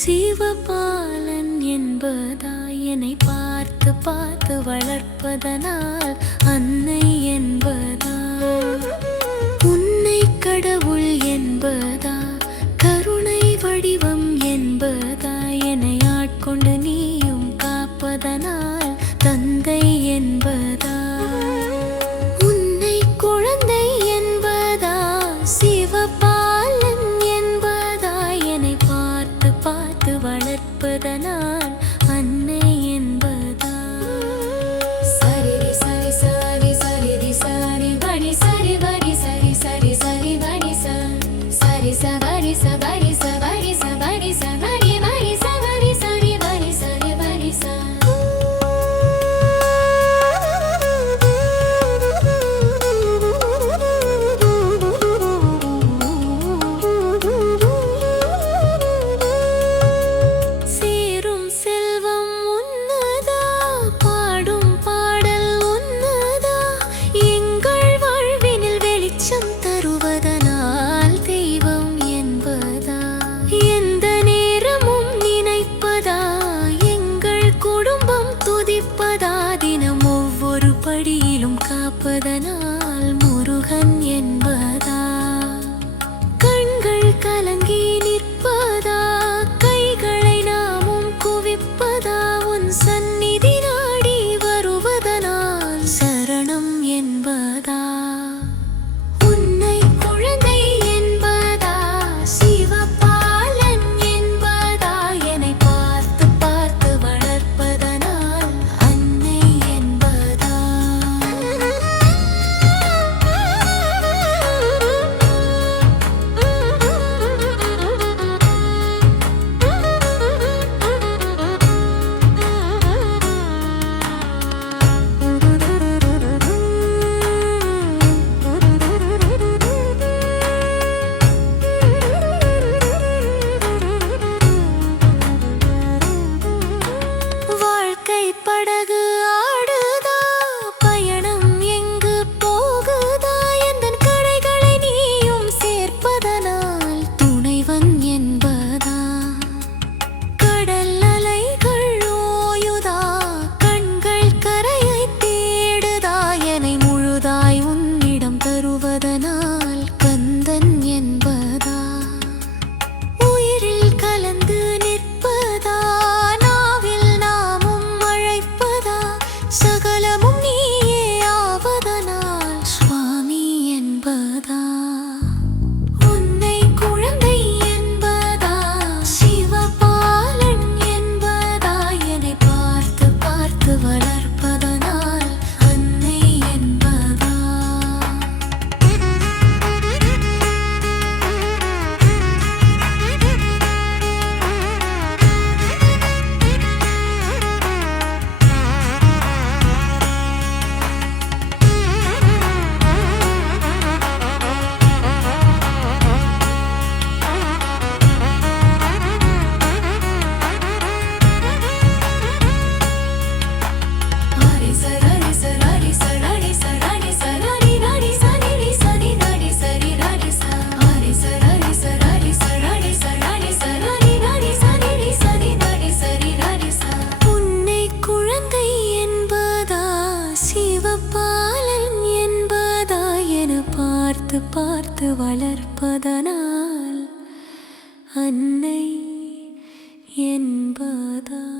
சிவபாலன் என்பதாய் என்னை பார்த்து பார்த்து வளர்ப்பதனால் அன்னை என்பதா, உன்னை கடவுள் என்பதா, கருணை வடிவம் என்பதா, என்னை ஆட்கொண்டு நீயும் காப்பதனால் தந்தை என்பதா, உன்னை குழந்தை என்பதா, சிவபாலன் என்பதா, என்னை பார்த்து பார்த்து வளர்ப்பதனால் அன்னை என்பதா. சரி சரி சரி சரி சரி வரி சரி வரி சரி சரி சரி வரி சரி சரி சரி சரி சரி சரி வரி சரி சரி வரி சரி வரி படியிலும் காப்பதனால் முருகன் என்பதா, கண்கள் கலங்கி நிற்பதா, கைகளை நாமும் குவிப்பதா, உன் சந்நிதி நாடி வருவதனால் சரணம் என்பதா, உன்னை குழந்தை என்பதா, சிவபாலன் என்பதா, என்னை பார்த்து பார்த்து வளர்ப்பதனால் அன்னை என்பதா. படகு ஆடுதா, பயணம் எங்கு போகுதா, எந்தன் கடைகளை நீயும் சேர்ப்பதனால் துணைவன் என்பதா, கடல் அலைகள் ஓயுதா, கண்கள் கரையை தேடுதா, என்னை முழுதாய் உன்னிடம் தருவதனால் கந்தன் என்பதா, உயிரில் கலந்து நிற்பதா, சகலமும் நீயே ஆவதனால் சுவாமி என்பதா, உன்னை குழந்தை என்பதா, சிவபாலன் என்பதா, என்னை பார்த்து பார்த்து வளர்ப்பதனால் அன்னை என்பதா. சிவபாலன் என்பதா, என பார்த்து பார்த்து வளர்ப்பதனால் அன்னை என்பதா?